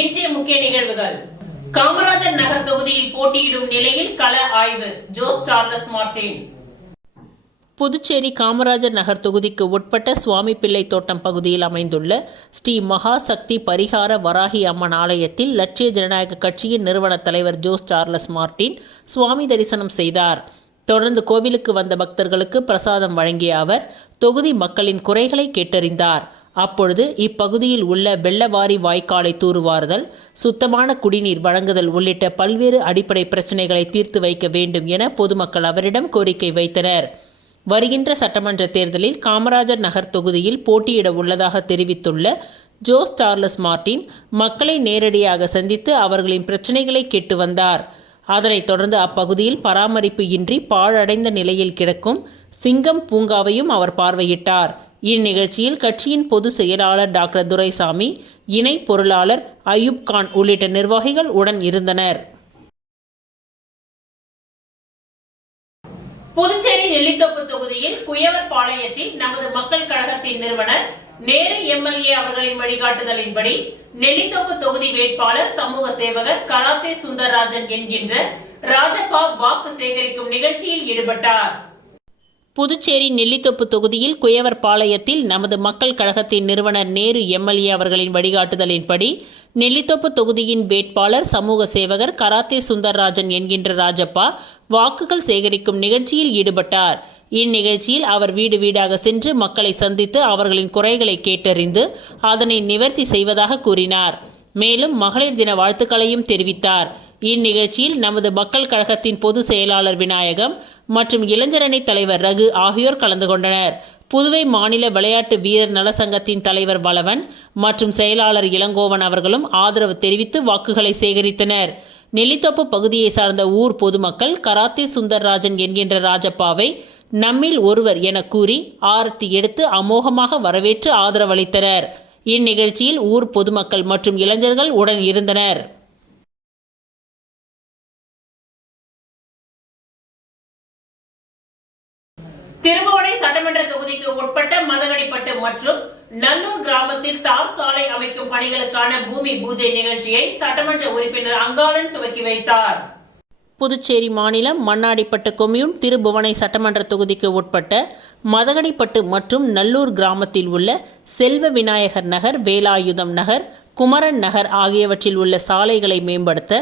இன்றைய முக்கிய நிகழ்வுகள். காமராஜர் நகர் தொகுதியில் போட்டியிடும் நிலையில் கள ஆய்வு. Jose Charles Martin. Puducherry Kamarajar Nagar தொகுதிக்கு உட்பட்ட சுவாமிப்பிள்ளை தோட்டம் பகுதியில் அமைந்துள்ள ஸ்ரீ மகாசக்தி பரிகார வராகி அம்மன் ஆலயத்தில் லட்சிய ஜனநாயக கட்சியின் நிறுவன தலைவர் ஜோஸ் சார்லஸ் மார்டின் சுவாமி தரிசனம் செய்தார். தொடர்ந்து கோவிலுக்கு வந்த பக்தர்களுக்கு பிரசாதம் வழங்கிய அவர் தொகுதி மக்களின் குறைகளை கேட்டறிந்தார். அப்பொழுது இப்பகுதியில் உள்ள வெள்ளவாரி வாய்க்காலை தூர்வாறுதல், சுத்தமான குடிநீர் வழங்குதல் உள்ளிட்ட பல்வேறு அடிப்படை பிரச்சினைகளை தீர்த்து வைக்க வேண்டும் என பொதுமக்கள் அவரிடம் கோரிக்கை வைத்தனர். வருகின்ற சட்டமன்ற தேர்தலில் காமராஜர் நகர் தொகுதியில் போட்டியிட உள்ளதாக தெரிவித்துள்ள ஜோஸ் சார்லஸ் மார்டின் மக்களை நேரடியாக சந்தித்து அவர்களின் பிரச்சினைகளை கேட்டு வந்தார். அதனைத் தொடர்ந்து அப்பகுதியில் பராமரிப்பு இன்றி பாழடைந்த நிலையில் கிடக்கும் சிங்கம் பூங்காவையும் அவர் பார்வையிட்டார். இந்நிகழ்ச்சியில் கட்சியின் பொதுச் செயலாளர் டாக்டர் துரைசாமி, இணை பொருளாளர் அயூப் கான் உள்ளிட்ட நிர்வாகிகள் உடன் இருந்தனர். புதுச்சேரி நெல்லித்தோப்பு தொகுதியில் குயவர்பாளையத்தில் நமது மக்கள் கழகத்தின் நிறுவனர் நேரு எம்எல்ஏ அவர்களின் வழிகாட்டுதலின்படி நெல்லித்தோப்பு தொகுதி வேட்பாளர் சமூக சேவகர் கராத்தே சுந்தரராஜன் என்கின்ற ராஜப்பா வாக்கு சேகரிக்கும் நிகழ்ச்சியில் ஈடுபட்டார். புதுச்சேரி நெல்லித்தோப்பு தொகுதியில் குயவர்பாளையத்தில் நமது மக்கள் கழகத்தின் நிறுவனர் நேரு எம்எல்ஏ அவர்களின் வழிகாட்டுதலின்படி நெல்லித்தோப்பு தொகுதியின் வேட்பாளர் சமூக சேவகர் கராத்தே சுந்தரராஜன் என்கின்ற ராஜப்பா வாக்குகள் சேகரிக்கும் நிகழ்ச்சியில் ஈடுபட்டார். இந்நிகழ்ச்சியில் அவர் வீடு வீடாக சென்று மக்களை சந்தித்து அவர்களின் குறைகளை கேட்டறிந்து அதனை நிவர்த்தி செய்வதாக கூறினார். மேலும் மகளிர் தின வாழ்த்துக்களையும் தெரிவித்தார். இந்நிகழ்ச்சியில் நமது மக்கள் கழகத்தின் பொதுச் செயலாளர் விநாயகம் மற்றும் இளைஞரணி தலைவர் ரகு ஆகியோர் கலந்து கொண்டனர். புதுவை மாநில விளையாட்டு வீரர் நலசங்கத்தின் தலைவர் வளவன் மற்றும் செயலாளர் இளங்கோவன் அவர்களும் ஆதரவு தெரிவித்து வாக்குகளை சேகரித்தனர். நெல்லித்தோப்பு பகுதியை சார்ந்த ஊர் பொதுமக்கள் கராத்தே சுந்தரராஜன் என்கின்ற ராஜப்பாவை நம்மில் ஒருவர் என கூறி ஆரத்தி எடுத்து அமோகமாக வரவேற்று ஆதரவளித்தனர். இந்நிகழ்ச்சியில் ஊர் பொதுமக்கள் மற்றும் இளைஞர்கள் உடன் இருந்தனர். திருபுவனை சட்டமன்ற தொகுதிக்கு உட்பட்ட மதகடிப்பட்டு மற்றும் நல்லூர் கிராமத்தில் தார் சாலை அமைக்கும் பணிகளுக்கான பூமி பூஜை நிகழ்ச்சியை சட்டமன்ற உறுப்பினர் அங்காளன் துவக்கி வைத்தார். புதுச்சேரி மாநிலம் மண்ணாடிப்பட்டு கொம்யூன் திருபுவனை சட்டமன்ற தொகுதிக்கு உட்பட்ட மதகடிப்பட்டு மற்றும் நல்லூர் கிராமத்தில் உள்ள செல்வ விநாயகர் நகர், வேலாயுதம் நகர், குமரன் நகர் ஆகியவற்றில் உள்ள சாலைகளை மேம்படுத்த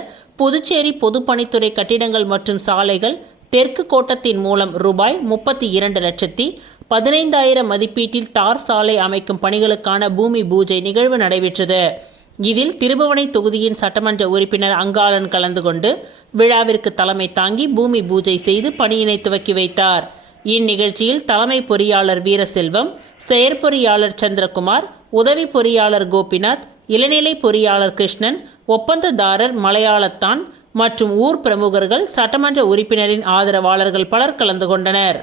புதுச்சேரி பொதுப்பணித்துறை கட்டிடங்கள் மற்றும் சாலைகள் தெற்கு கோட்டத்தின் மூலம் ரூபாய் 32,15,000 மதிப்பீட்டில் தார் சாலை அமைக்கும் பணிகளுக்கான பூமி பூஜை நிகழ்வு நடைபெற்றது. இதில் திருபுவனை தொகுதியின் சட்டமன்ற உறுப்பினர் அங்காளன் கலந்து கொண்டு விழாவிற்கு தலைமை தாங்கி பூமி பூஜை செய்து பணியினை துவக்கி வைத்தார். இந்நிகழ்ச்சியில் தலைமை பொறியாளர் வீரசெல்வம், செயற்பொறியாளர் சந்திரகுமார், உதவி பொறியாளர் கோபிநாத், இளநிலை பொறியாளர் கிருஷ்ணன், ஒப்பந்ததாரர் மலையாளத்தான் மற்றும் ஊர் பிரமுகர்கள், சட்டமன்ற உறுப்பினரின் ஆதரவாளர்கள் பலர் கலந்து கொண்டனர்.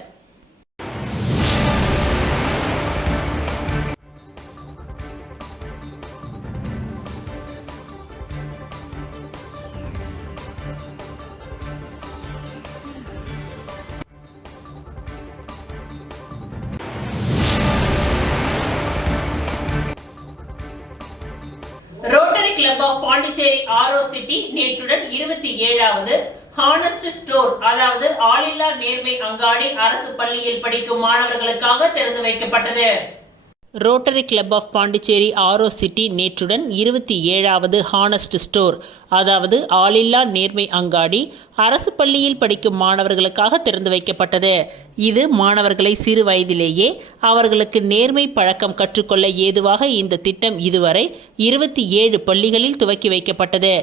Rotary Club of Pondicherry Auro city நேற்றுடன் 27வது ஹானஸ்ட் ஸ்டோர், அதாவது ஆளில்லா நேர்மை அங்காடி அரசு பள்ளியில் படிக்கும் மாணவர்களுக்காக திறந்து வைக்கப்பட்டது. Rotary Club of Pondicherry Auro city நேற்றுடன் 27வது ஹானஸ்ட் ஸ்டோர், அதாவது ஆளில்லா நேர்மை அங்காடி அரசு பள்ளியில் படிக்கும் மாணவர்களுக்காக திறந்து வைக்கப்பட்டது. இது மாணவர்களை சிறு வயதிலேயே அவர்களுக்கு நேர்மை பழக்கம் கற்றுக்கொள்ள ஏதுவாக இந்த திட்டம் இதுவரை 27 பள்ளிகளில் துவக்கி வைக்கப்பட்டது.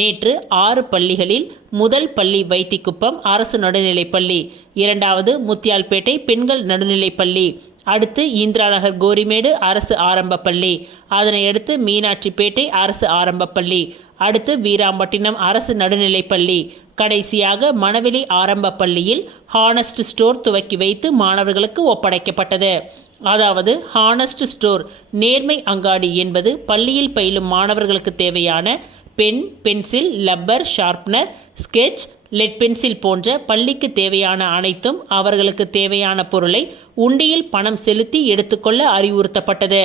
நேற்று 6 பள்ளிகளில் முதல் பள்ளி வைத்திக்குப்பம் அரசு நடுநிலைப்பள்ளி, 2வது முத்தியால்பேட்டை பெண்கள் நடுநிலைப்பள்ளி, அடுத்து இந்திராநகர் கோரிமேடு அரசு ஆரம்ப பள்ளி, அதனையடுத்து மீனாட்சிப்பேட்டை அரசு ஆரம்ப பள்ளி, அடுத்து வீராம்பட்டினம் அரசு நடுநிலைப்பள்ளி, கடைசியாக மணவெளி ஆரம்ப பள்ளியில் ஹானஸ்ட் ஸ்டோர் துவக்கி வைத்து மாணவர்களுக்கு ஒப்படைக்கப்பட்டது. அதாவது ஹானஸ்ட் ஸ்டோர் நேர்மை அங்காடி என்பது பள்ளியில் பயிலும் மாணவர்களுக்கு தேவையான pen, pencil, rubber, sharpener, sketch, lead pencil போன்ற பள்ளிக்கு தேவையான அனைத்தும் அவர்களுக்கு தேவையான பொருளை உண்டியில் பணம் செலுத்தி எடுத்துக்கொள்ள அறிவுறுத்தப்பட்டது.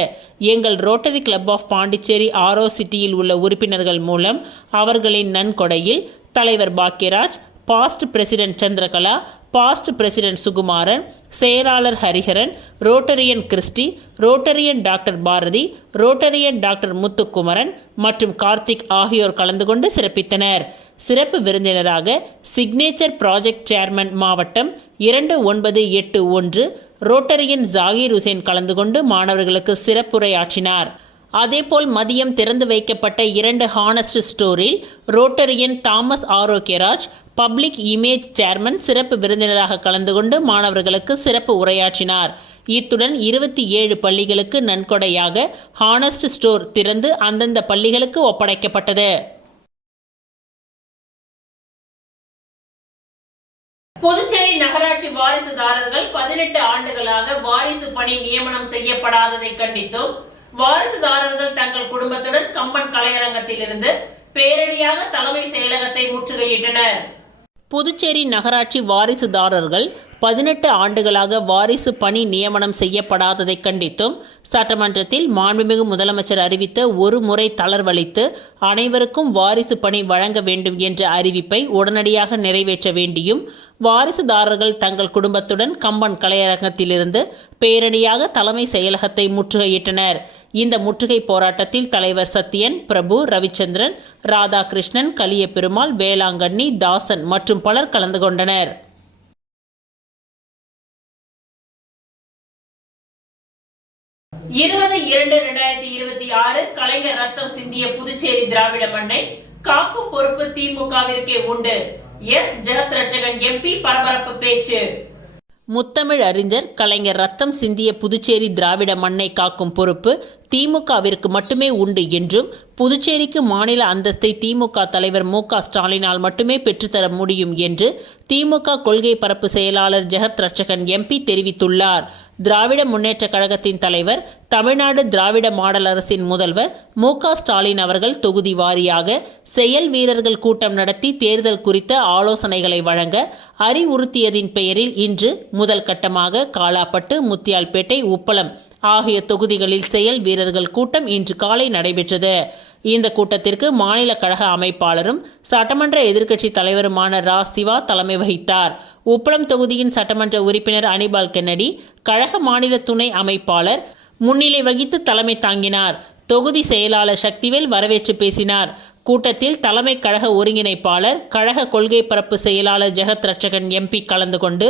எங்கள் ரோட்டரி கிளப் ஆஃப் பாண்டிச்சேரி சிட்டியில் உள்ள உறுப்பினர்கள் மூலம் அவர்களின் நன்கொடையில் தலைவர் Bhagyaraj, past president Chandrakala, past president Sukumaran, செயலாளர் Hariharan, Rotarian Christy, Rotarian doctor Bharathi, Rotarian doctor Muthukumaran மற்றும் கார்த்திக் ஆகியோர் கலந்து கொண்டு சிறப்பித்தனர். சிறப்பு விருந்தினராக சிக்னேச்சர் ப்ராஜெக்ட் சேர்மன் மாவட்டம் 2981 ரோட்டரியன் ஜாகீர் ஹுசேன் கலந்து கொண்டு மாணவர்களுக்கு சிறப்புரையாற்றினார். அதேபோல் மதியம் திறந்து வைக்கப்பட்ட 2 ஹானஸ்ட் ஸ்டோரில் Rotarian Thomas Arokiaraj public image chairman சிறப்பு விருந்தினராக கலந்து கொண்டு மாணவர்களுக்கு சிறப்பு உரையாற்றினார். இத்துடன் 27 பள்ளிகளுக்கு நன்கொடையாக ஹானஸ்ட் ஸ்டோர் திறந்து அந்தந்த பள்ளிகளுக்கு ஒப்படைக்கப்பட்டது. புதுச்சேரி நகராட்சி வாரிசுதாரர்கள் 18 ஆண்டுகளாக வாரிசு பணி நியமனம் செய்யப்படாததை கண்டித்தும் வாரிசுதாரர்கள் தங்கள் குடும்பத்துடன் கம்பன் கலையரங்கத்திலிருந்து பேரணியாக தலைமை செயலகத்தை முற்றுகையிட்டனர். புதுச்சேரி நகராட்சி வாரிசுதாரர்கள் 18 ஆண்டுகளாக வாரிசு பணி நியமனம் செய்யப்படாததை கண்டித்தும் சட்டமன்றத்தில் மாண்புமிகு முதலமைச்சர் அறிவித்த ஒரு முறை தளர்வளித்து அனைவருக்கும் வாரிசு பணி வழங்க வேண்டும் என்ற அறிவிப்பை உடனடியாக நிறைவேற்ற வேண்டியும் வாரிசுதாரர்கள் தங்கள் குடும்பத்துடன் கம்பன் கலையரங்கத்திலிருந்து பேரணியாக தலைமை செயலகத்தை முற்றுகையிட்டனர். இந்த முற்றுகை போராட்டத்தில் தலைவர் சத்யன், பிரபு, ரவிச்சந்திரன், ராதாகிருஷ்ணன், கலியபெருமாள், வேளாங்கண்ணி, தாசன் மற்றும் பலர் கலந்து கொண்டனர். கலைஞர் ரத்தம் சிந்திய புதுச்சேரி திராவிட மண்ணை காக்கும் பொறுப்பு திமுகவிற்கே உண்டு. எஸ் ஜெகத்ரட்சகன் எம்பி பரபரப்பு பேச்சு. முத்தமிழ் அறிஞர் கலைஞர் ரத்தம் சிந்திய புதுச்சேரி திராவிட மண்ணை காக்கும் பொறுப்பு திமுகவிற்கு மட்டுமே உண்டு என்றும் புதுச்சேரிக்கு மாநில அந்தஸ்தை திமுக தலைவர் மு.க. ஸ்டாலினால் மட்டுமே பெற்றுத்தர முடியும் என்று திமுக கொள்கை பரப்பு செயலாளர் ஜெகத் ரட்சகன் எம்பி தெரிவித்துள்ளார். திராவிட முன்னேற்றக் கழகத்தின் தலைவர், தமிழ்நாடு திராவிட மாடல் அரசின் முதல்வர் மு.க. ஸ்டாலின் அவர்கள் தொகுதி வாரியாக செயல் வீரர்கள் கூட்டம் நடத்தி தேர்தல் குறித்த ஆலோசனைகளை வழங்க அறிவுறுத்தியதின் பெயரில் இன்று முதல் கட்டமாக காலாப்பட்டு, முத்தியால்பேட்டை, உப்பளம் ஆகிய தொகுதிகளில் செயல் வீரர்கள் கூட்டம் இன்று காலை நடைபெற்றது. இந்த கூட்டத்திற்கு மாநில கழக அமைப்பாளரும் சட்டமன்ற எதிர்க்கட்சி தலைவருமான ரா. சிவா தலைமை வகித்தார். உப்பளம் தொகுதியின் சட்டமன்ற உறுப்பினர் அனிபால் கென்னடி கழக மாநில துணை அமைப்பாளர் முன்னிலை வகித்து தலைமை தாங்கினார். தொகுதி செயலாளர் சக்திவேல் வரவேற்று பேசினார். கூட்டத்தில் தலைமை கழக ஒருங்கிணைப்பாளர், கழக கொள்கை பரப்பு செயலாளர் ஜெகத் ரட்சகன் எம்பி கலந்து கொண்டு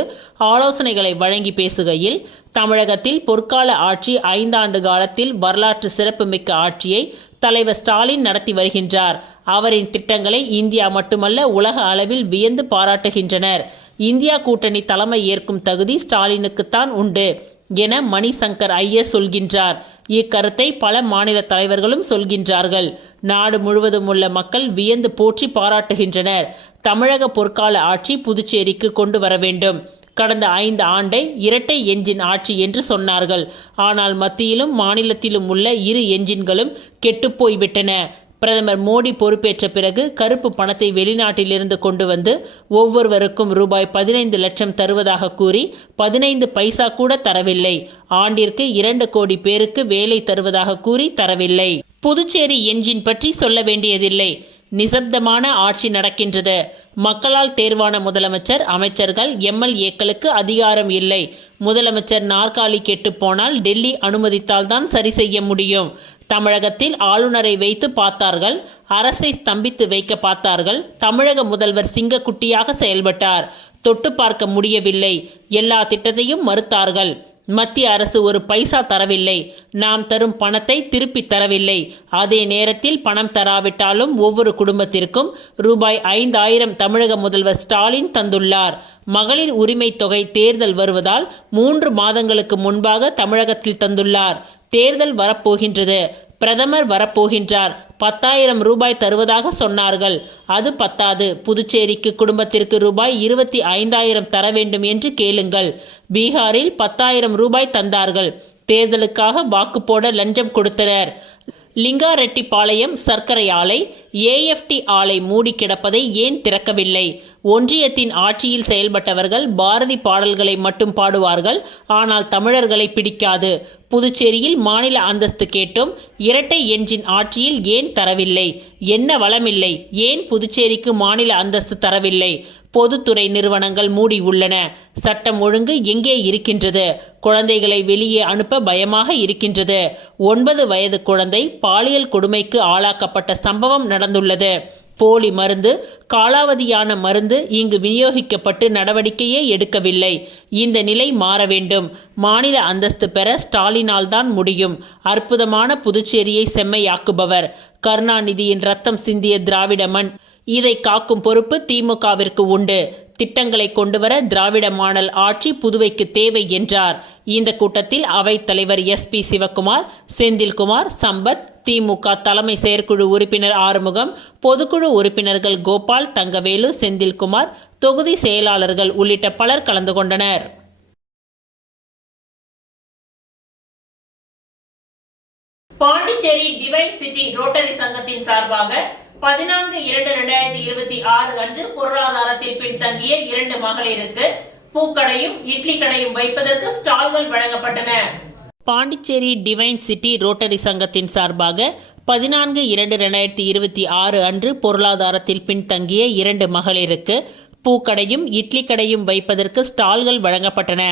ஆலோசனைகளை வழங்கி பேசுகையில், தமிழகத்தில் பொற்கால ஆட்சி 5 ஆண்டு காலத்தில் வரலாற்று சிறப்புமிக்க ஆட்சியை தலைவர் ஸ்டாலின் நடத்தி வருகின்றார். அவரின் திட்டங்களை இந்தியா மட்டுமல்ல உலக அளவில் வியந்து பாராட்டுகின்றனர். இந்தியா கூட்டணி தலைமை ஏற்கும் தகுதி ஸ்டாலினுக்குத்தான் உண்டு என மணிசங்கர் ஐயர் சொல்கின்றார். இக்கருத்தை பல மாநில தலைவர்களும் சொல்கின்றார்கள். நாடு முழுவதும் உள்ள மக்கள் வியந்து போற்றி பாராட்டுகின்றனர். தமிழக பொற்கால ஆட்சி புதுச்சேரிக்கு கொண்டு வர வேண்டும். கடந்த 5 ஆண்டை இரட்டை என்ஜின் ஆட்சி என்று சொன்னார்கள். ஆனால் மத்தியிலும் மாநிலத்திலும் உள்ள 2 என்ஜின்களும் கெட்டுப்போய்விட்டன. பிரதமர் மோடி பொறுப்பேற்ற பிறகு கருப்பு பணத்தை வெளிநாட்டிலிருந்து கொண்டு வந்து ஒவ்வொருவருக்கும் ரூபாய் 15 லட்சம் தருவதாக கூறி 15 பைசா கூட தரவில்லை. ஆண்டிற்கு 2 கோடி பேருக்கு வேலை தருவதாக கூறி தரவில்லை. புதுச்சேரி என்ஜின் பற்றி சொல்ல வேண்டியதில்லை. நிசப்தமான ஆட்சி நடக்கின்றது. மக்களால் தேர்வான முதலமைச்சர், அமைச்சர்கள், எம்எல்ஏக்களுக்கு அதிகாரம் இல்லை. முதலமைச்சர் நாற்காலி கெட்டு போனால் டெல்லி அனுமதித்தால்தான் சரி செய்ய முடியும். தமிழகத்தில் ஆளுநரை வைத்து பார்த்தார்கள். அரசை ஸ்தம்பித்து வைக்க பார்த்தார்கள். தமிழக முதல்வர் சிங்கக்குட்டியாக செயல்பட்டார். தொட்டு பார்க்க முடியவில்லை. எல்லா திட்டத்தையும் மறுத்தார்கள். மத்திய அரசு ஒரு பைசா தரவில்லை. நாம் தரும் பணத்தை திருப்பி தரவில்லை. அதே நேரத்தில் பணம் தராவிட்டாலும் ஒவ்வொரு குடும்பத்திற்கும் ரூபாய் 5000 தமிழக முதல்வர் ஸ்டாலின் தந்துள்ளார். மகளிர் உரிமை தொகை தேர்தல் வருவதால் 3 மாதங்களுக்கு முன்பாக தமிழகத்தில் தந்துள்ளார். தேர்தல் வரப்போகின்றது. பிரதமர் வரப்போகின்றார். 10,000 ரூபாய் தருவதாக சொன்னார்கள். அது பத்தாது. புதுச்சேரிக்கு குடும்பத்திற்கு ரூபாய் 25,000 தர வேண்டும் என்று கேளுங்கள். பீகாரில் 10,000 ரூபாய் தந்தார்கள். தேர்தலுக்காக வாக்கு போட லஞ்சம் கொடுத்தனர். லிங்காரெட்டிப்பாளையம் சர்க்கரை ஆலை, AFT ஆலை மூடி கிடப்பதை ஏன் திறக்கவில்லை? ஒன்றியத்தின் ஆட்சியில் செயல்பட்டவர்கள் பாரதி பாடல்களை மட்டும் பாடுவார்கள், ஆனால் தமிழர்களை பிடிக்காது. புதுச்சேரியில் மாநில அந்தஸ்து கேட்டும் இரட்டை என்ஜின் ஆட்சியில் ஏன் தரவில்லை? என்ன வளமில்லை? ஏன் புதுச்சேரிக்கு மாநில அந்தஸ்து தரவில்லை? பொதுத்துறை நிறுவனங்கள் மூடி உள்ளன. சட்டம் ஒழுங்கு எங்கே இருக்கின்றது? குழந்தைகளை வெளியே அனுப்ப பயமாக இருக்கின்றது. 9 வயது குழந்தை பாலியல் கொடுமைக்கு ஆளாக்கப்பட்ட சம்பவம் நடந்துள்ளது. போலி மருந்து, காலாவதியான மருந்து இங்கு விநியோகிக்கப்பட்டு நடவடிக்கையே எடுக்கவில்லை. இந்த நிலை மாற வேண்டும். மாநில அந்தஸ்து பெற ஸ்டாலினால் தான் முடியும். அற்புதமான புதுச்சேரியை செம்மையாக்குபவர் கருணாநிதியின் ரத்தம் சிந்திய திராவிட மண். இதை காக்கும் பொறுப்பு திமுகவிற்கு உண்டு. திட்டங்களை கொண்டுவர திராவிட மாடல் ஆட்சி புதுவைக்கு தேவை என்றார். இந்த கூட்டத்தில் அவைத்தலைவர் SP சிவக்குமார், செந்தில்குமார், சம்பத், திமுக தலைமை செயற்குழு உறுப்பினர் ஆறுமுகம், பொதுக்குழு உறுப்பினர்கள் கோபால், தங்கவேலு, செந்தில்குமார், தொகுதி செயலாளர்கள் உள்ளிட்ட பலர் கலந்து கொண்டனர். பாண்டிச்சேரி டிவைன் சிட்டி ரோட்டரி சங்கத்தின் சார்பாக 14/2/2026 அன்று பொருளாதாரத்தில் பின்தங்கிய 2 மகளிருக்கு பூக்கடையும் இட்லி கடையும் வைப்பதற்கு ஸ்டால்கள் வழங்கப்பட்டன. பாண்டிச்சேரி டிவைன் சிட்டி ரோட்டரி சங்கத்தின் சார்பாக 14/2/2026 அன்று பொருளாதாரத்தில் பின்தங்கிய 2 மகளிருக்கு பூக்கடையும் இட்லி கடையும் வைப்பதற்கு ஸ்டால்கள் வழங்கப்பட்டன.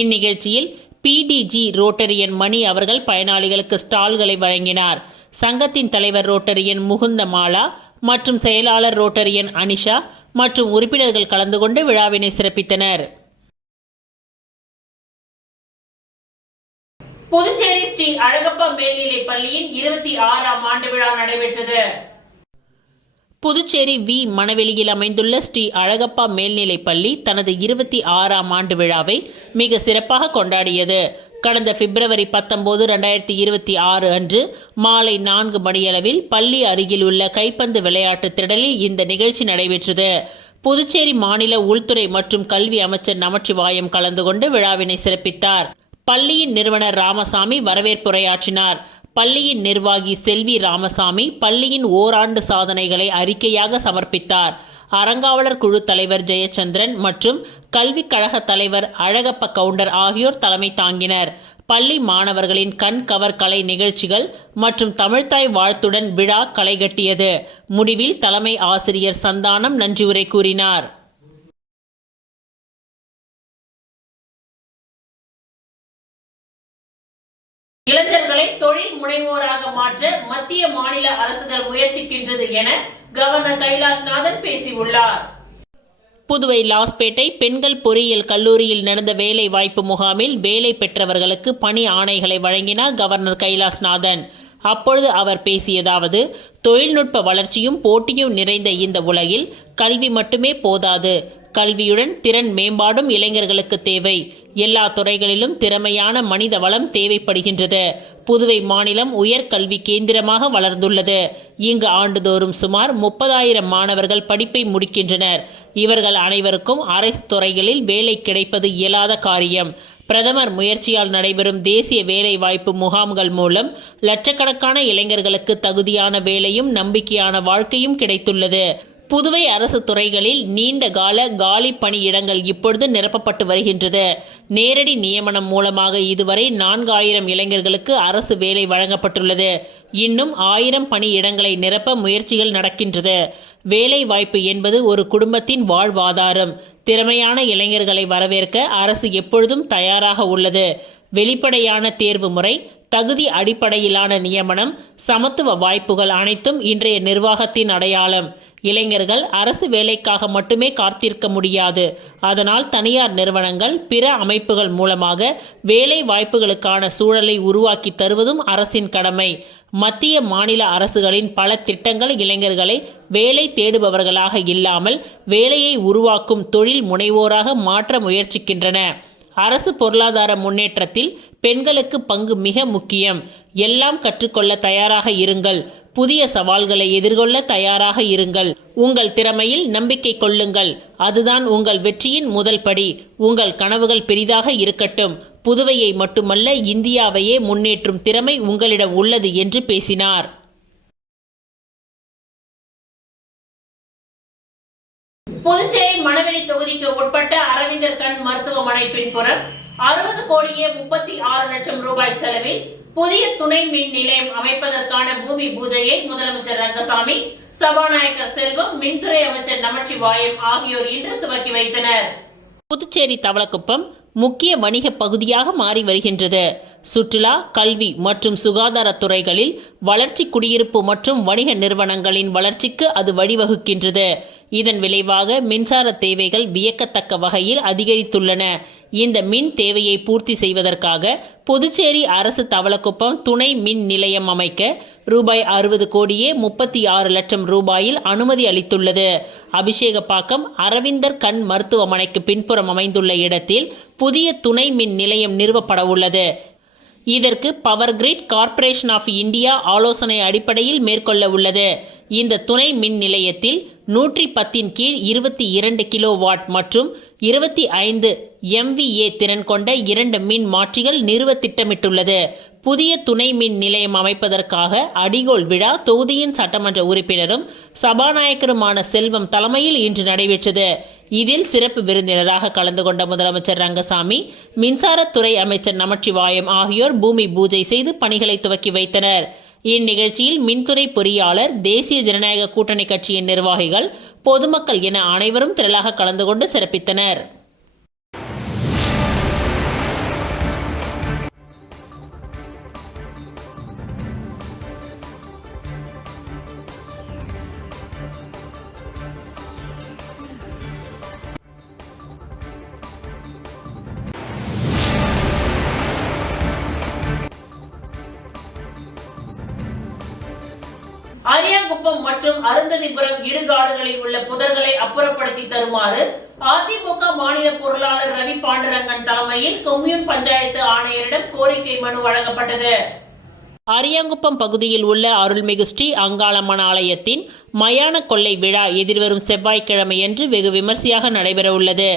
இந்நிகழ்ச்சியில் PDG ரோட்டரியன் மணி அவர்கள் பயனாளிகளுக்கு ஸ்டால்களை வழங்கினார். சங்கத்தின் தலைவர் ரோட்டரியன் முகுந்த மாலா மற்றும் செயலாளர் ரோட்டரியன் அனிஷா மற்றும் உறுப்பினர்கள் கலந்து கொண்டு விழாவினை சிறப்பித்தனர். புதுச்சேரி ஸ்ரீ அழகப்பா மேல்நிலை பள்ளியின் 26ஆம் ஆண்டு விழா நடைபெற்றது. புதுச்சேரி V மணவெளியில் அமைந்துள்ள ஸ்ரீ அழகப்பா மேல்நிலைப் பள்ளி தனது 26ஆம் ஆண்டு விழாவை மிக சிறப்பாக கொண்டாடியது. கடந்த பிப்ரவரி 19, 2026 அன்று மாலை 4 மணியளவில் பள்ளி அருகில் உள்ள கைப்பந்து விளையாட்டு திடலில் இந்த நிகழ்ச்சி நடைபெற்றது. புதுச்சேரி மாநில உள்துறை மற்றும் கல்வி அமைச்சர் நமச்சிவாயம் கலந்து கொண்டு விழாவினை சிறப்பித்தார். பள்ளியின் நிறுவனர் ராமசாமி வரவேற்புரையாற்றினார். பள்ளியின் நிர்வாகி செல்வி ராமசாமி பள்ளியின் ஓராண்டு சாதனைகளை அறிக்கையாக சமர்ப்பித்தார். அறங்காவலர் குழு தலைவர் ஜெயச்சந்திரன் மற்றும் கல்விக் கழக தலைவர் அழகப்ப கவுண்டர் ஆகியோர் தலைமை தாங்கினர். பள்ளி மாணவர்களின் கண் கவர் கலை நிகழ்ச்சிகள் மற்றும் தமிழ்த்தாய் வாழ்த்துடன் விழா களைகட்டியது. முடிவில் தலைமை ஆசிரியர் சந்தானம் நன்றியுரை கூறினார். இளைஞர்களை தொழில் முனைவோராக மாற்ற மத்திய மாநில அரசுகள் முயற்சிக்கின்றது என கவர்னர் கைலாஷ்நாதன் பேசியுள்ளார். புதுவை லாஸ்பேட்டை பெண்கள் பொறியியல் கல்லூரியில் நடந்த வேலை வாய்ப்பு முகாமில் வேலை பெற்றவர்களுக்கு பணி ஆணைகளை வழங்கினார் கவர்னர் கைலாஷ்நாதன். அப்பொழுது அவர் பேசியதாவது, தொழில்நுட்ப வளர்ச்சியும் போட்டியும் நிறைந்த இந்த உலகில் கல்வி மட்டுமே போதாது. கல்வியுடன் திறன் மேம்பாடும் இளைஞர்களுக்கு தேவை. எல்லா துறைகளிலும் திறமையான மனித வளம் தேவைப்படுகின்றது. புதுவை மாநிலம் உயர்கல்வி கேந்திரமாக வளர்ந்துள்ளது. இங்கு ஆண்டுதோறும் சுமார் 30,000 மாணவர்கள் படிப்பை முடிக்கின்றனர். இவர்கள் அனைவருக்கும் அரசு துறைகளில் வேலை கிடைப்பது இயலாத காரியம். பிரதமர் முயற்சியால் நடைபெறும் தேசிய வேலை வாய்ப்பு முகாம்கள் மூலம் லட்சக்கணக்கான இளைஞர்களுக்கு தகுதியான வேலையும் நம்பிக்கையான வாழ்க்கையும் கிடைத்துள்ளது. புதுவை அரசு துறைகளில் நீண்ட கால காலி பணியிடங்கள் இப்பொழுது நிரப்பப்பட்டு வருகின்றது. நேரடி நியமனம் மூலமாக இதுவரை 4,000 இளைஞர்களுக்கு அரசு வேலை வழங்கப்பட்டுள்ளது. இன்னும் 1000 பணியிடங்களை நிரப்ப முயற்சிகள் நடக்கின்றது. வேலை வாய்ப்பு என்பது ஒரு குடும்பத்தின் வாழ்வாதாரம். திறமையான இளைஞர்களை வரவேற்க அரசு எப்பொழுதும் தயாராக உள்ளது. வெளிப்படையான தேர்வு முறை, தகுதி அடிப்படையிலான நியமனம், சமத்துவ வாய்ப்புகள் அனைத்தும் இன்றைய நிர்வாகத்தின் அடையாளம். இளைஞர்கள் அரசு வேலைக்காக மட்டுமே காத்திருக்க முடியாது. அதனால் தனியார் நிறுவனங்கள், பிற அமைப்புகள் மூலமாக வேலை வாய்ப்புகளுக்கான சூழலை உருவாக்கி தருவதும் அரசின் கடமை. மத்திய மாநில அரசுகளின் பல திட்டங்கள் இளைஞர்களை வேலை தேடுபவர்களாக இல்லாமல் வேலையை உருவாக்கும் தொழில் முனைவோராக மாற்ற முயற்சிக்கின்றன. அரசு பொருளாதார முன்னேற்றத்தில் பெண்களுக்கு பங்கு மிக முக்கியம். எல்லாம் கற்றுக்கொள்ள தயாராக இருங்கள். புதிய சவால்களை எதிர்கொள்ள தயாராக இருங்கள். உங்கள் திறமையில் நம்பிக்கை கொள்ளுங்கள். அதுதான் உங்கள் வெற்றியின் முதல் படி. உங்கள் கனவுகள் பெரிதாக இருக்கட்டும். புதுவையை மட்டுமல்ல, இந்தியாவையே முன்னேற்றும் திறமை உங்களிடம் உள்ளது என்று பேசினார். புதுச்சேரி மணவெளி தொகுதிக்கு உட்பட்ட அரவிந்தர் கண் மருத்துவமனை பின்புறம் 60 கோடியே 36 லட்சம் ரூபாய் செலவில் புதிய துணை மின் நிலையம் அமைப்பதற்கான பூமி பூஜையை முதலமைச்சர் ரங்கசாமி, சபாநாயகர் செல்வம், மின்துறை அமைச்சர் நமச்சிவாயம் ஆகியோர் இன்று துவக்கி வைத்தனர். புதுச்சேரி தவளக்குப்பம் முக்கிய வணிக பகுதியாக மாறி வருகின்றது. சுற்றுலா, கல்வி மற்றும் சுகாதார துறைகளில் வளர்ச்சி, குடியிருப்பு மற்றும் வணிக நிறுவனங்களின் வளர்ச்சிக்கு அது வழிவகுக்கின்றது. இதன் விளைவாக மின்சார தேவைகள் வியக்கத்தக்க வகையில் அதிகரித்துள்ளன. இந்த மின் தேவையை பூர்த்தி செய்வதற்காக புதுச்சேரி அரசு தவளக்குப்பம் துணை மின் நிலையம் அமைக்க ரூபாய் 60 கோடியே 36 லட்சம் ரூபாயில் அனுமதி அளித்துள்ளது. அபிஷேகப்பாக்கம் அரவிந்தர் கண் மருத்துவமனைக்கு பின்புறம் அமைந்துள்ள இடத்தில் புதிய துணை மின் நிலையம் நிறுவப்பட உள்ளது. இதற்கு Power Grid Corporation of India ஆலோசனை அடிப்படையில் மேற்கொள்ள உள்ளது. இந்த துணை மின் நிலையத்தில் 110 கீழ் 22 கிலோ வாட் மற்றும் 25 MVA திறன் கொண்ட 2 மின் மாற்றிகள் நிறுவ திட்டமிட்டுள்ளது. புதிய துணை மின் நிலையம் அமைப்பதற்காக அடிகோல் விழா தொகுதியின் சட்டமன்ற உறுப்பினரும் சபாநாயகருமான செல்வம் தலைமையில் இன்று நடைபெற்றது. இதில் சிறப்பு விருந்தினராக கலந்து கொண்ட முதலமைச்சர் ரங்கசாமி, மின்சாரத்துறை அமைச்சர் நமச்சிவாயம் ஆகியோர் பூமி பூஜை செய்து பணிகளை துவக்கி வைத்தனர். இந்நிகழ்ச்சியில் மின்துறை பொறியாளர், தேசிய ஜனநாயக கூட்டணி கட்சியின் நிர்வாகிகள், பொதுமக்கள் என அனைவரும் திரளாக கலந்து கொண்டு சிறப்பித்தனர். அரியாங்குப்பம் மற்றும் அருந்ததிபுரம் இடுகாடுகளில் உள்ள புதர்களை அப்புறப்படுத்தி தருமாறு அதிமுக மாநில பொருளாளர் ரவி பாண்டுரங்கன் தலைமையில் கொம்யூன் பஞ்சாயத்து ஆணையரிடம் கோரிக்கை மனு வழங்கப்பட்டது. அரியாங்குப்பம் பகுதியில் உள்ள அருள்மிகு ஸ்ரீ அங்காளம்மன் ஆலயத்தின் மயான கொள்ளை விழா எதிர்வரும் செவ்வாய்க்கிழமையன்று வெகு விமர்சையாக நடைபெற உள்ளது.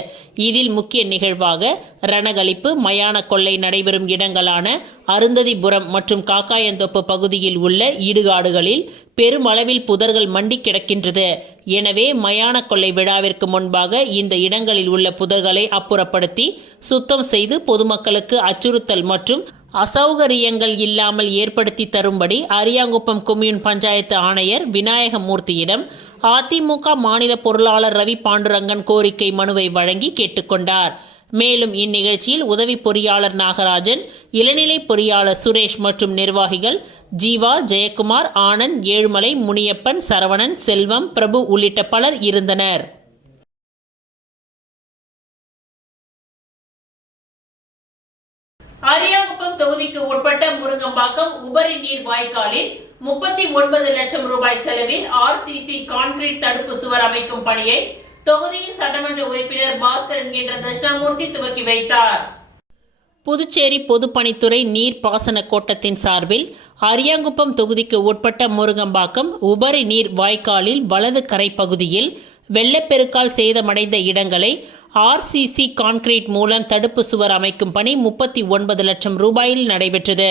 இதில் முக்கிய நிகழ்வாக ரணகளிப்பு, மயான கொள்ளை நடைபெறும் இடங்களான அருந்ததிபுரம் மற்றும் காக்காயந்தோப்பு பகுதியில் உள்ள இடுகாடுகளில் பெருமளவில் புதர்கள் மண்டி கிடக்கின்றது. எனவே மயான கொள்ளை விழாவிற்கு முன்பாக இந்த இடங்களில் உள்ள புதர்களை அப்புறப்படுத்தி சுத்தம் செய்து பொதுமக்களுக்கு அச்சுறுத்தல் மற்றும் அசௌகரியங்கள் இல்லாமல் ஏற்படுத்தி தரும்படி அரியாங்குப்பம் கொம்யூன் பஞ்சாயத்து ஆணையர் விநாயகமூர்த்தியிடம் அதிமுக மாநில பொருளாளர் ரவி பாண்டுரங்கன் கோரிக்கை மனுவை வழங்கி கேட்டுக்கொண்டார். மேலும் இந்நிகழ்ச்சியில் உதவி பொறியாளர் நாகராஜன், இளநிலை பொறியாளர் சுரேஷ் மற்றும் நிர்வாகிகள் ஜீவா, ஜெயக்குமார், ஆனந்த், ஏழுமலை, முனியப்பன், சரவணன், செல்வம், பிரபு உள்ளிட்ட பலர் இருந்தனர். அரியாங்குப்பம் தொகுதிக்கு உட்பட்ட முருங்கம்பாக்கம் உபரி நீர் வாய்க்காலில் 39 லட்சம் ரூபாய் செலவில் RCC கான்கிரீட் தடுப்பு சுவர் அமைக்கும் பணியை தொகுதியின் சட்டமன்ற உறுப்பினர் பாஸ்கர் என்கின்ற தட்சிணாமூர்த்தி துவக்கி வைத்தார். புதுச்சேரி பொதுப்பணித்துறை நீர்ப்பாசன கோட்டத்தின் சார்பில் அரியாங்குப்பம் தொகுதிக்கு உட்பட்ட முருங்கம்பாக்கம் உபரி நீர் வாய்க்காலில் வலது கரை பகுதியில் வெள்ளப்பெருக்கால் சேதமடைந்த இடங்களை RCC கான்கிரீட் மூலம் தடுப்பு சுவர் அமைக்கும் பணி 39 லட்சம் ரூபாயில் நடைபெற்றது.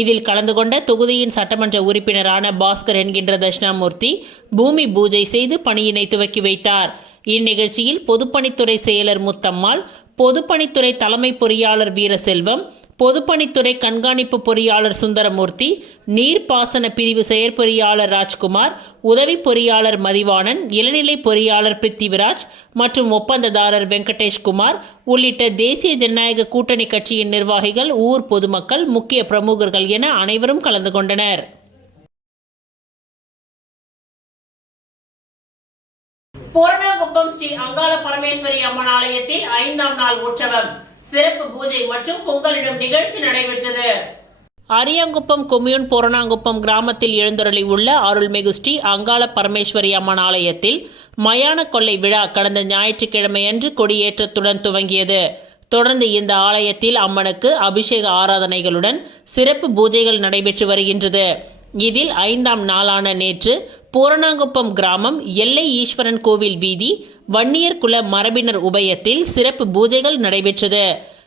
இதில் கலந்து கொண்ட தொகுதியின் சட்டமன்ற உறுப்பினரான பாஸ்கர் என்கின்ற தட்சிணாமூர்த்தி பூமி பூஜை செய்து பணியினை துவக்கி வைத்தார். இந்நிகழ்ச்சியில் பொதுப்பணித்துறை செயலர் முத்தம்மாள், பொதுப்பணித்துறை தலைமை பொறியாளர் வீரசெல்வம், பொதுப்பணித்துறை கண்காணிப்பு பொறியாளர் சுந்தரமூர்த்தி, நீர்ப்பாசன பிரிவு செயற்பொறியாளர் ராஜ்குமார், உதவி பொறியாளர் மதிவாணன், இளநிலை பொறியாளர் பிருத்திவிராஜ் மற்றும் ஒப்பந்ததாரர் வெங்கடேஷ்குமார் உள்ளிட்ட தேசிய ஜனநாயக கூட்டணி கட்சியின் நிர்வாகிகள், ஊர் பொதுமக்கள், முக்கிய பிரமுகர்கள் என அனைவரும் கலந்து கொண்டனர். பூரணாங்குப்பம் ஸ்ரீ அங்காள பரமேஸ்வரி அம்மன் ஆலயத்தில் 5ஆம் நாள் உற்சவம், சிறப்பு பூஜை மற்றும் பொங்கலிடும் நிகழ்ச்சி நடைபெற்றது. அரியாங்குப்பம் கொம்யூன் பூரணாங்குப்பம் கிராமத்தில் எழுந்தருளி உள்ள அருள்மிகு ஸ்ரீ அங்காள பரமேஸ்வரி அம்மன் ஆலயத்தில் மயான கொள்ளை விழா கடந்த ஞாயிற்றுக்கிழமையன்று கொடியேற்றத்துடன் துவங்கியது. தொடர்ந்து இந்த ஆலயத்தில் அம்மனுக்கு அபிஷேக ஆராதனைகளுடன் சிறப்பு பூஜைகள் நடைபெற்று வருகின்றது. இதில் 5ஆம் நாளான நேற்று பூரணாங்குப்பம் கிராமம் எல்லை ஈஸ்வரன் கோவில் வீதி வன்னியர் குல மரபினர் உபயத்தில் சிறப்பு பூஜைகள் நடைபெற்றது.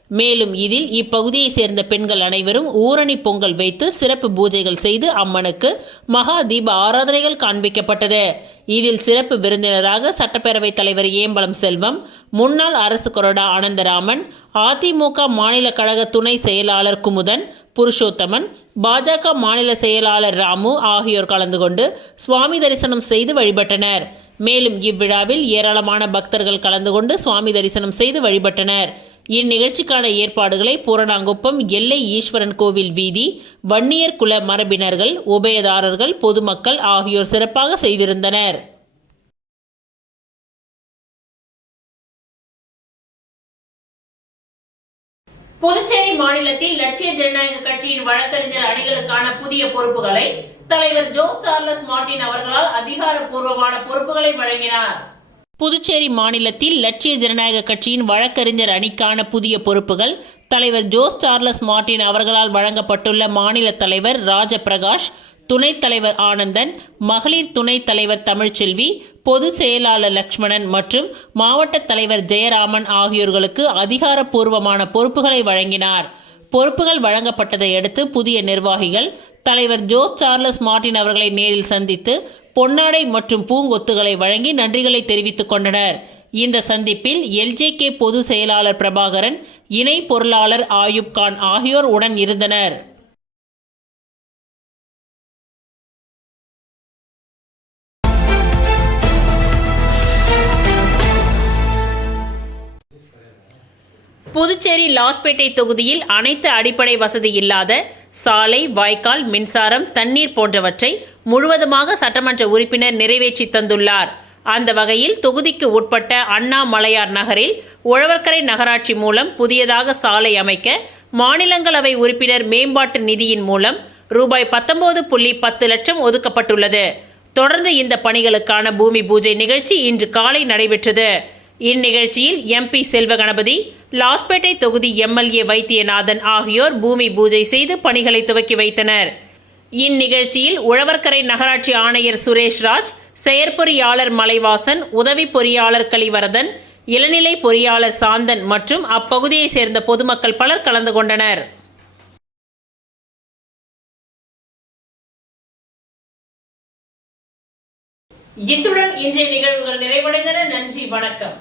மேலும் இதில் இப்பகுதியை சேர்ந்த பெண்கள் அனைவரும் ஊரணி பொங்கல் வைத்து சிறப்பு பூஜைகள் செய்து அம்மனுக்கு மகா தீப ஆராதனைகள் காண்பிக்கப்பட்டது. இதில் சிறப்பு விருந்தினராக சட்டப்பேரவைத் தலைவர் ஏம்பலம் செல்வம், முன்னாள் அரசு கொறடா அனந்தராமன், அதிமுக மாநில கழக துணை செயலாளர் குமுதன், புருஷோத்தமன், பாஜக மாநில செயலாளர் ராமு ஆகியோர் கலந்து கொண்டு சுவாமி தரிசனம் செய்து வழிபட்டனர். மேலும் இவ்விழாவில் ஏராளமான பக்தர்கள் கலந்து கொண்டு சுவாமி தரிசனம் செய்து வழிபட்டனர். இந்நிகழ்ச்சிக்கான ஏற்பாடுகளை பூரணாங்குப்பம் எல்லை ஈஸ்வரன் கோவில் வீதி, வன்னியர் குல மரபினர்கள், உபயதாரர்கள், பொதுமக்கள் ஆகியோர் சிறப்பாக செய்திருந்தனர். புதுச்சேரி மாநிலத்தில் லட்சிய ஜனநாயக கட்சியின் வழக்கறிஞர் அணிகளுக்கான புதிய பொறுப்புகளை தலைவர் ஜோ சார்லஸ் மார்டின் அவர்களால் அதிகாரப்பூர்வமான பொறுப்புகளை வழங்கினார். புதுச்சேரி மாநிலத்தில் லட்சிய ஜனநாயக கட்சியின் வழக்கறிஞர் அணிக்கான புதிய பொறுப்புகள் தலைவர் ஜோஸ் சார்லஸ் மார்டின் அவர்களால் வழங்கப்பட்டுள்ள மாநில தலைவர் ராஜபிரகாஷ், துணைத் தலைவர் ஆனந்தன், மகளிர் துணைத் தலைவர் தமிழ்ச்செல்வி, பொதுச் செயலாளர் லட்சுமணன் மற்றும் மாவட்ட தலைவர் ஜெயராமன் ஆகியோர்களுக்கு அதிகாரப்பூர்வமான பொறுப்புகளை வழங்கினார். பொறுப்புகள் வழங்கப்பட்டதை அடுத்து புதிய நிர்வாகிகள் தலைவர் ஜோஸ் சார்லஸ் மார்டின் அவர்களை நேரில் சந்தித்து பொன்னாடை மற்றும் பூங்கொத்துகளை வழங்கி நன்றிகளை தெரிவித்துக் கொண்டனர். இந்த சந்திப்பில் எல்ஜேகே பொதுச் செயலாளர் பிரபாகரன், இணை பொருளாளர் ஆயுப் கான் ஆகியோர் உடன் இருந்தனர். புதுச்சேரி லாஸ்பேட்டை தொகுதியில் அனைத்து அடிப்படை வசதி இல்லாத சாலை, வாய்க்கால், மின்சாரம், தண்ணீர் போன்றவற்றை முழுவதுமாக சட்டமன்ற உறுப்பினர் நிறைவேற்றி தந்துள்ளார். அந்த வகையில் தொகுதிக்கு உட்பட்ட அண்ணாமலையார் நகரில் உழவர்கரை நகராட்சி மூலம் புதியதாக சாலை அமைக்க மாநிலங்களவை உறுப்பினர் மேம்பாட்டு நிதியின் மூலம் ரூபாய் 19.10 லட்சம் ஒதுக்கப்பட்டுள்ளது. தொடர்ந்து இந்த பணிகளுக்கான பூமி பூஜை நிகழ்ச்சி இன்று காலை நடைபெற்றது. இந்நிகழ்ச்சியில் எம்பி செல்வகணபதி, லாஸ்பேட்டை தொகுதி எம்எல்ஏ வைத்தியநாதன் ஆகியோர் பூமி பூஜை செய்து பணிகளை துவக்கி வைத்தனர். இந்நிகழ்ச்சியில் உழவர்கரை நகராட்சி ஆணையர் சுரேஷ்ராஜ், செயற்பொறியாளர் மலைவாசன், உதவி பொறியாளர் கலிவரதன், இளநிலை பொறியாளர் சாந்தன் மற்றும் அப்பகுதியை சேர்ந்த பொதுமக்கள் பலர் கலந்து கொண்டனர். இத்துடன் இன்றைய நிகழ்வுகள் நிறைவடைந்தன. நன்றி, வணக்கம்.